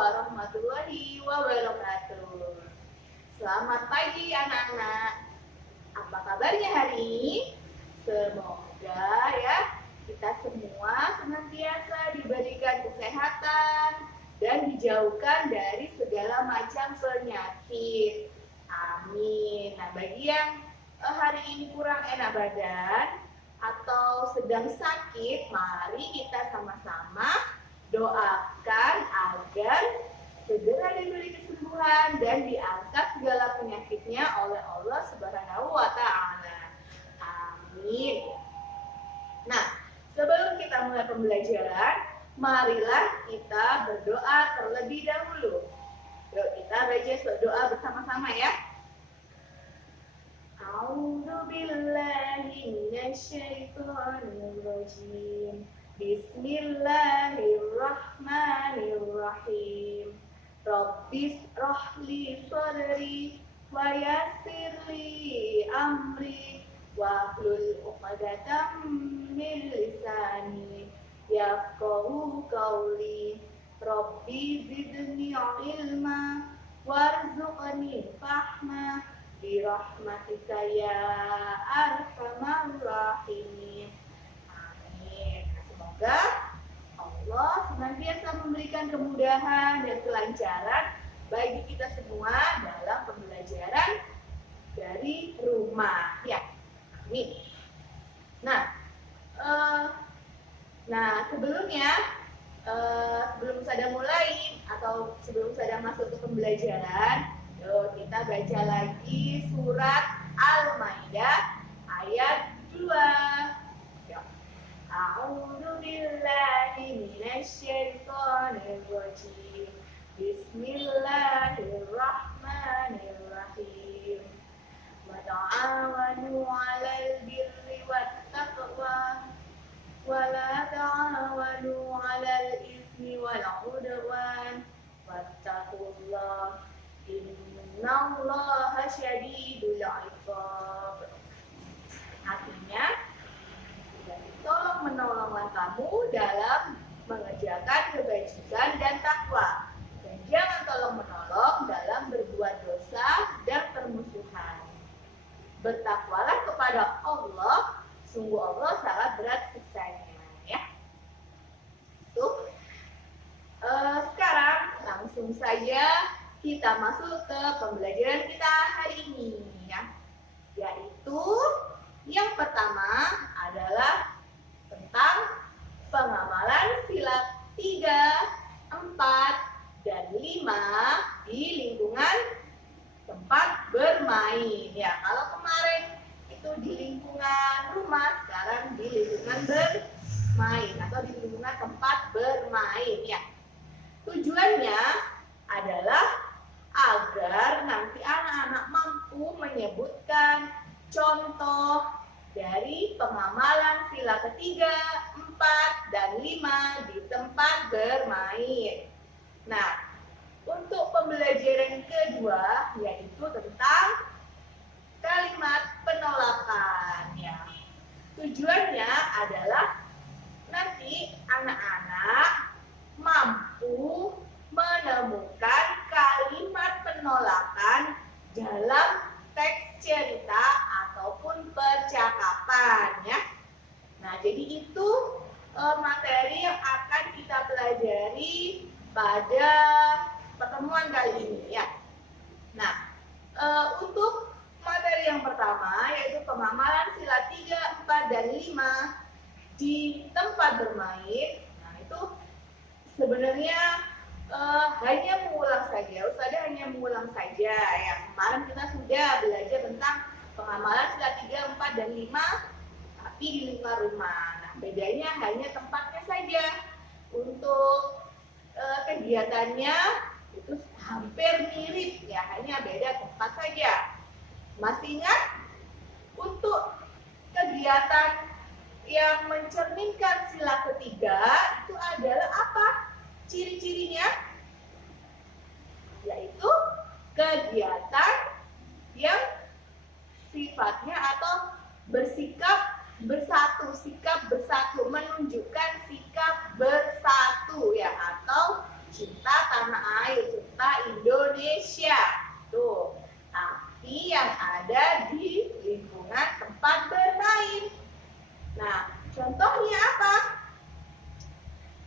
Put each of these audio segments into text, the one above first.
warahmatullahi wabarakatuh. Selamat pagi anak-anak. Apa kabarnya hari ini? Semoga ya kita semua senantiasa diberikan kesehatan dan dijauhkan dari segala macam penyakit. Amin. Nah, bagi yang hari ini kurang enak badan atau sedang sakit, mari kita sama-sama doakan agar segera diberi kesembuhan dan diangkat segala penyakitnya oleh Allah Subhanahu wa Ta'ala. Amin. Nah, sebelum kita mulai pembelajaran, marilah kita berdoa terlebih dahulu. Yuk, kita baca doa bersama-sama ya. A'udzu billahi minasyaitonir rajim. Bismillahirrahmanirrahim. Rabbis rahli sadri wa yassirli amri wahlul 'uqdatam min lisani yafqahu qawli. Rabbi zidni ilma warzuqni fahma birahmatika ya arhamar rahimin. Semoga Allah senantiasa memberikan kemudahan dan kelancaran bagi kita semua dalam pembelajaran dari rumah. Ya, amin. Nah, sebelumnya, sebelum saya mulai atau sebelum saya masuk ke pembelajaran, yuk kita baca lagi surat Al-Maidah ayat 2. A'udzu billahi minasyaitonir rajim. Bismillahirrahmanirrahim. Wa ta'awanu 'alal birri wat taqwa wa la ta'awanu 'alal itsmi wal 'udwan wattaqullaha innallaha syadidul 'iqab. Artinya, tolong menolonglah kamu dalam mengerjakan kebajikan dan takwa, dan jangan tolong menolong dalam berbuat dosa dan permusuhan. Bertakwalah kepada Allah, sungguh Allah sangat berat siksanya. Ya. Tuh. Sekarang langsung saja kita masuk ke pembelajaran kita hari ini, ya. Yaitu yang pertama adalah tentang pengamalan sila 3, 4, dan 5 di lingkungan tempat bermain. Ya, kalau kemarin itu di lingkungan rumah, sekarang di lingkungan bermain atau di lingkungan tempat bermain. Ya, tujuannya adalah agar nanti anak-anak mampu menyebutkan contoh dari pengamalan sila ketiga, 4, dan 5 di tempat bermain. Nah, untuk pembelajaran kedua yaitu tentang kalimat penolakan. Ya. Tujuannya adalah nanti anak-anak mampu menemukan kalimat penolakan dalam teks cerita ataupun percakapan, ya. Nah, jadi itu materi yang akan kita pelajari pada pertemuan kali ini, ya. Nah, untuk materi yang pertama yaitu pengamalan sila 3, 4, dan 5 di tempat bermain. Nah, itu sebenarnya hanya mengulang saja. Ustazah hanya mengulang saja, ya. Kemarin kita sudah belajar tentang pengamalan sila 3, 4, dan 5 tapi di lingkungan rumah. Nah, bedanya hanya tempatnya saja. Untuk kegiatannya itu hampir mirip, ya, hanya beda tempat saja. Masih ingat? Untuk kegiatan yang mencerminkan sila ketiga itu adalah apa? Ciri-cirinya yaitu kegiatan yang sifatnya atau bersikap bersatu, sikap bersatu, menunjukkan sikap bersatu, ya, atau cinta tanah air, cinta Indonesia. Tuh, tapi yang ada di lingkungan tempat bermain. Nah, contohnya apa?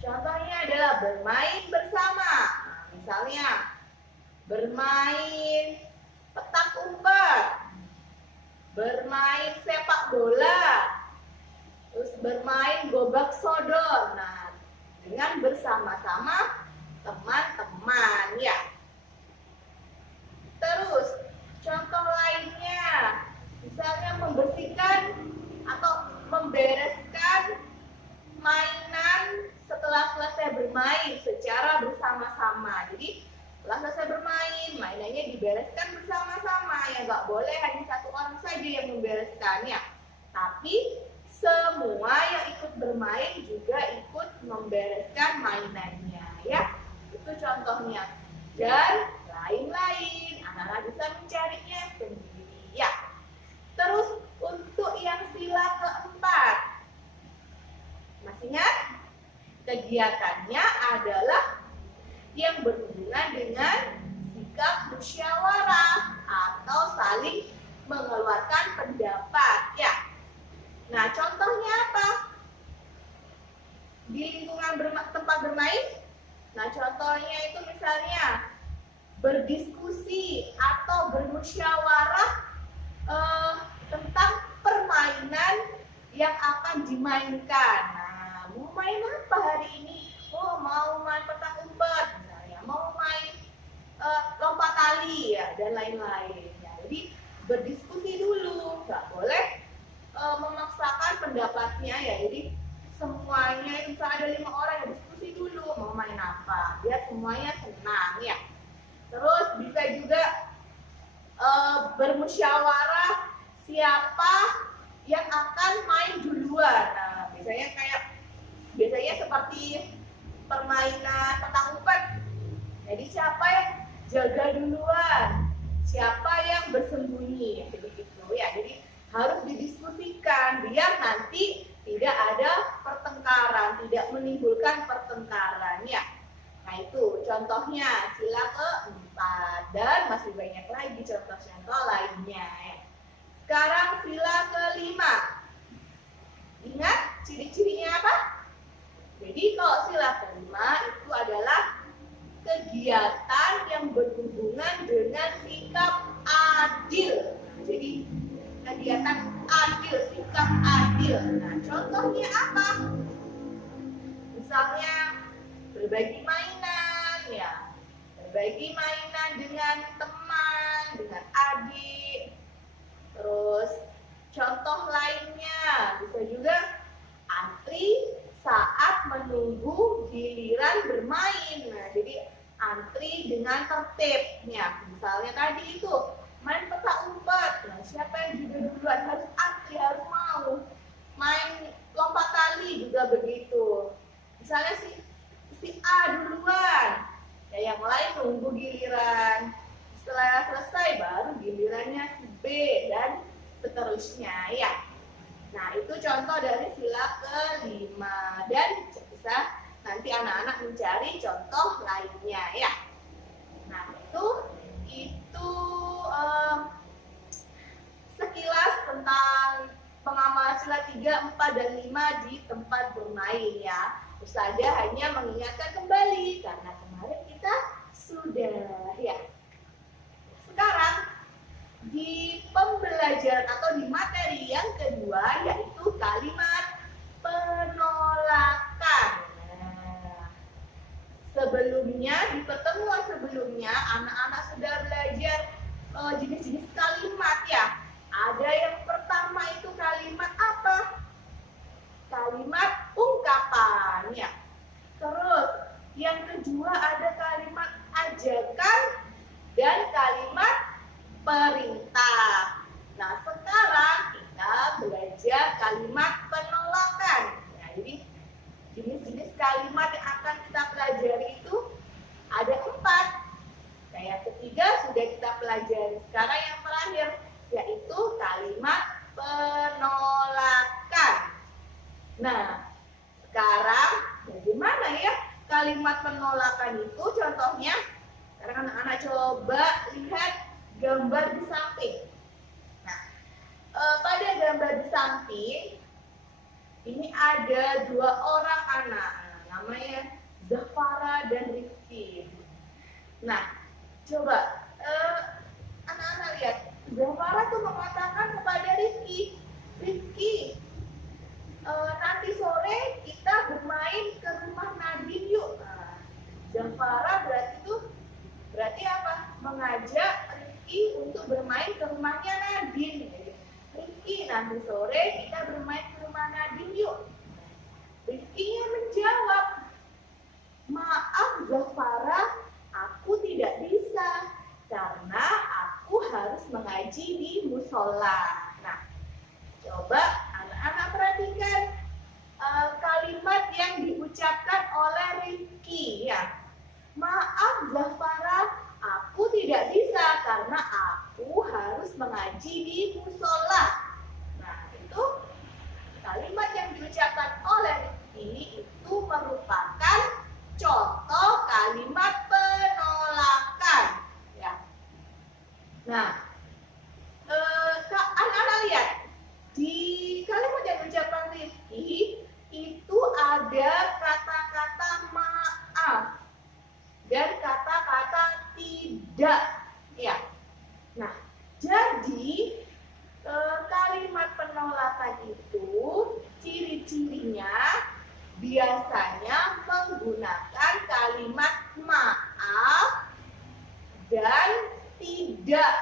Contohnya adalah bermain bersama. Nah, misalnya, bermain petak umpet, bermain sepak bola, terus bermain gobak sodor. Nah, dengan bersama-sama teman-teman ya. Terus contoh lainnya, misalnya membersihkan atau membereskan mainan setelah selesai bermain secara bersama-sama. Jadi setelah selesai bermain, mainannya dibereskan bersama-sama. Ya nggak boleh hanya satu orang saja yang membereskannya, tapi semua yang ikut bermain juga ikut membereskan mainannya ya. Itu contohnya. Dan lain-lain, anak-anak bisa mencarinya sendiri ya. Terus untuk yang sila keempat, masih ingat? Kegiatannya adalah yang berhubungan dengan sikap musyawarah atau saling mengeluarkan pendapat ya. Nah, contohnya apa? Di lingkungan tempat bermain, nah contohnya itu misalnya berdiskusi atau bermusyawarah tentang permainan yang akan dimainkan. Nah, mau main apa hari ini? Oh, mau main petak umpet, misalnya, mau main lompat tali ya, dan lain-lain. Ya, jadi berdiskusi dulu, nggak boleh memaksakan pendapatnya ya. Jadi semuanya, misalnya ada 5 orang ya, diskusi dulu mau main apa, biar semuanya senang ya. Terus bisa juga bermusyawarah siapa yang akan main duluan. Nah, biasanya seperti permainan petak umpet. Jadi siapa yang jaga duluan, siapa yang bersembunyi, begitu ya. Jadi harus didiskusikan biar nanti tidak ada pertengkaran, tidak menimbulkan pertengkaran ya. Nah, itu contohnya sila keempat, dan masih banyak lagi contoh-contoh lainnya ya. Sekarang sila kelima. Ingat ciri-cirinya apa? Jadi kalau sila kelima itu adalah kegiatan yang berhubungan dengan sikap adil. Nah, jadi kegiatan adil, sikap adil. Nah, contohnya apa? Misalnya berbagi mainan ya. Berbagi mainan dengan teman, dengan adik. Terus contoh lainnya bisa juga antri saat menunggu giliran bermain. Nah, jadi antri dengan tertibnya. Misalnya tadi itu main petak umpet. Nah, siapa yang juga duluan harus antri, harus mau. Main lompat tali juga begitu. Misalnya si A duluan, ya yang lain nunggu giliran. Setelah selesai baru gilirannya si B dan seterusnya ya. Nah, itu contoh dari sila kelima, dan bisa nanti anak-anak mencari contoh lainnya ya. Nah, itu sekilas tentang pengamal sila 3, 4, dan 5 di tempat bermain ya. Ustazah hanya mengingatkan kembali karena kemarin kita sudah ya. Sekarang di pembelajaran atau di materi yang kedua yaitu kalimat penolakan. Nah, sebelumnya di pertemuan sebelumnya anak-anak sudah belajar jenis-jenis kalimat ya. Ada yang pertama itu kalimat apa? Kalimat ungkapan ya. Terus yang kedua ada kalimat ajakan dan kalimat perintah. Nah, sekarang kita belajar kalimat penolakan. Nah, jadi jenis-jenis kalimat yang akan kita pelajari itu ada 4. Nah, yang ketiga sudah kita pelajari. Sekarang yang terakhir yaitu kalimat penolakan. Nah, sekarang bagaimana ya kalimat penolakan itu contohnya, sekarang anak-anak coba lihat gambar di samping. Nah, pada gambar di samping ini ada dua orang anak, namanya Zafara dan Rifki. Nah, coba anak-anak lihat, Zafara tuh mengatakan kepada Rifki, Rifki, nanti sore kita bermain ke rumah Nadine yuk. Nah, Zafara berarti apa? Mengajak Rifki untuk bermain ke rumahnya Nadine. Rifki, nanti sore kita bermain ke rumah Nadine yuk. Rifkinya menjawab, maaf Zafara, aku tidak bisa karena aku harus mengaji di musola. Nah, coba anak-anak perhatikan kalimat yang diucapkan oleh Rifki ya. Maaf Zafara, aku tidak bisa karena aku harus mengaji di musola. Nah, itu kalimat yang diucapkan oleh Rifki itu merupakan contoh kalimat penolakan ya. Nah, anak-anak lihat di kalimat yang diucapkan Rifki itu ada kata-kata maaf dan kata-kata tidak ya. Nah, jadi kalimat penolakan itu ciri-cirinya biasanya menggunakan kalimat maaf dan tidak.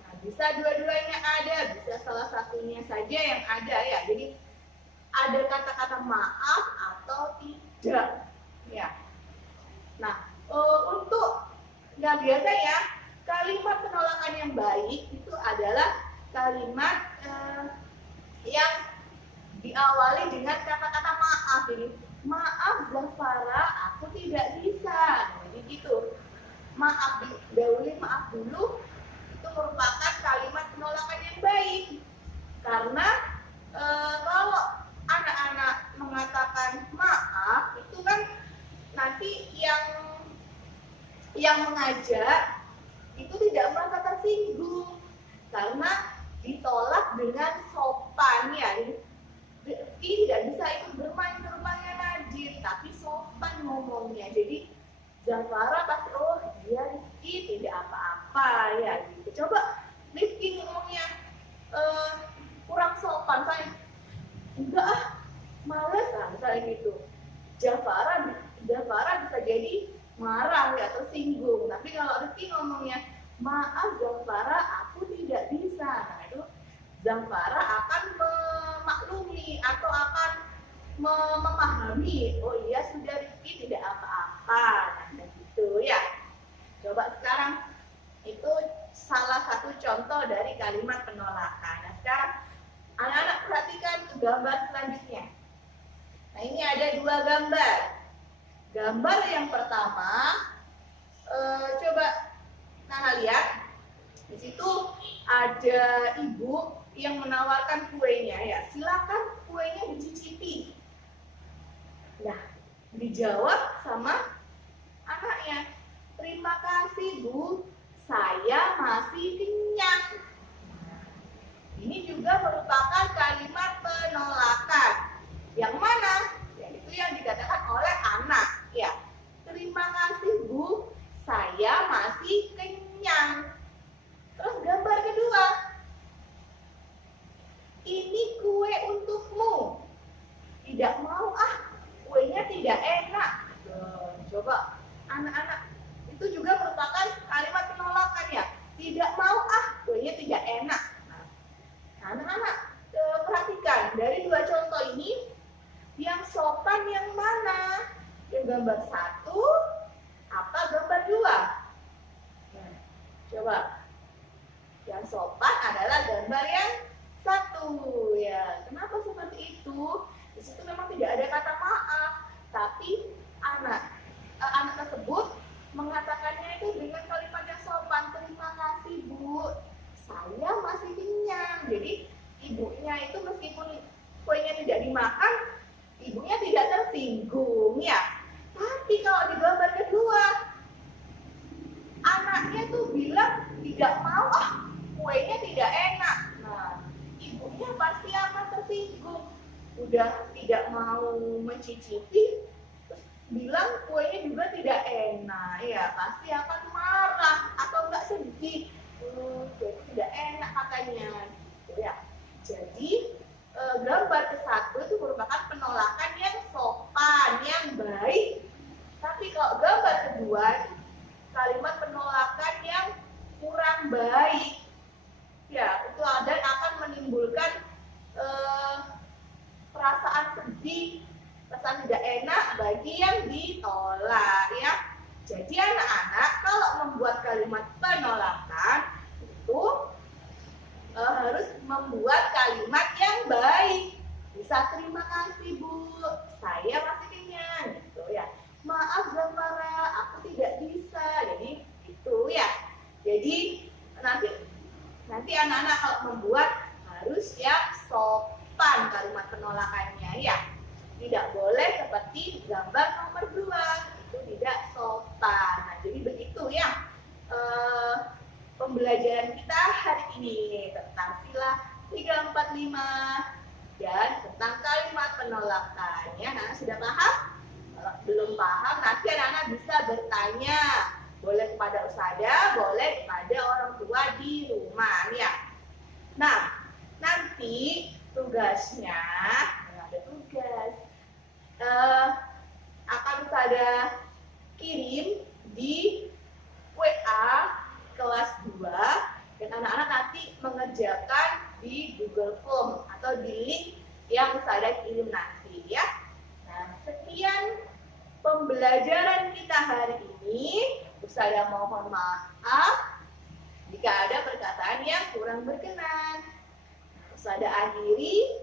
Nah, bisa dua-duanya ada, bisa salah satunya saja yang ada ya. Jadi ada kata-kata maaf atau tidak ya. Nah, untuk biasanya kalimat penolakan yang baik itu adalah kalimat yang diawali dengan kata-kata maaf. Jadi maaf Zafara, aku tidak bisa. Jadi gitu. Maaf dahulu, maaf dulu itu merupakan kalimat penolakan yang baik. Karena kalau anak-anak mengatakan maaf itu kan nanti yang mengajak itu tidak merasa tersinggung karena ditolak dengan sopan ya. Rifki tidak bisa ikut bermain ke rumahnya Nadine, tapi sopan ngomongnya. Jadi Zafara pasti, oh dia Rifki tidak apa-apa ya gitu. Coba Rifki ngomongnya kurang sopan, saya enggak ah, males lah misalnya gitu. Zafara bisa jadi marah ya, tersinggung. Tapi kalau Rifki ngomongnya maaf Zafara, aku tidak bisa, nah itu Zafara akan memaklumi atau akan memahami, oh iya sudah Rifki tidak apa-apa, nah gitu ya. Coba sekarang itu salah satu contoh dari kalimat penolakan. Nah sekarang anak-anak perhatikan gambar selanjutnya. Nah ini ada dua gambar. Gambar yang pertama, coba Nana lihat, di situ ada ibu yang menawarkan kuenya ya. Silakan kuenya dicicipi. Nah, dijawab sama anaknya, terima kasih Bu, saya masih kenyang. Ini juga merupakan kalimat penolakan. Yang mana? Yaitu yang dikatakan oleh anak ya. Terima kasih Bu, saya masih kenyang. Terus gambar kedua, ini kue untukmu. Tidak mau ah, kuenya tidak enak. Coba anak-anak, itu juga merupakan kalimat penolakan ya. Tidak mau ah, kuenya tidak enak. Nah, anak-anak perhatikan dari dua contoh ini, yang sopan yang mana? Yang gambar satu apa gambar dua? Nah, coba. Yang sopan adalah gambar yang satu ya. Kenapa seperti itu? Di situ memang tidak ada kata maaf, tapi anak tersebut mengatakannya itu dengan kalimat yang sopan. Terima kasih Bu, saya masih kenyang. Jadi ibunya itu meskipun kuenya tidak dimakan, ibunya tidak tersinggung ya. Tapi Tapi kalau di gambar kedua, anaknya tuh bilang tidak mau, kuenya tidak enak. Nah, ibunya pasti akan tersinggung. Udah tidak mau mencicipi, terus bilang kuenya juga tidak enak, ya pasti akan marah atau enggak sedih. Jadi tidak enak katanya, gitu ya. Jadi gambar ke-1 itu merupakan penolakan yang sopan, yang baik. Tapi kalau gambar kedua, kalimat penolakan yang kurang baik, ya itu dan akan menimbulkan perasaan sedih, perasaan tidak enak bagi yang ditolak, ya. Jadi anak-anak kalau membuat kalimat penolakan itu harus membuat kalimat yang baik. Bisa terima kasih Bu, saya masih kenyang, gitu ya. Maaf Zafara, aku tidak bisa. Jadi itu ya. Jadi nanti anak-anak kalau membuat harus yang sopan kalimat penolakannya, ya. Tidak boleh seperti gambar nomor 2, itu tidak sopan. Nah, jadi begitu ya pembelajaran kita hari ini tentang sila 345 dan tentang kalimat penolakan. Ya, anak-anak sudah paham? Kalau belum paham, nanti anak-anak bisa bertanya. Boleh kepada ustazah, boleh kepada orang tua di rumah, ya. Nah, nanti tugasnya, ada tugas, akan ustazah kirim di WA kelas 2 dan anak-anak nanti mengerjakan di Google Form atau di link yang ustazah kirim nanti, ya. Nah, sekian pembelajaran kita hari ini. Ustazah mohon maaf jika ada perkataan yang kurang berkenan. Ustazah akhiri.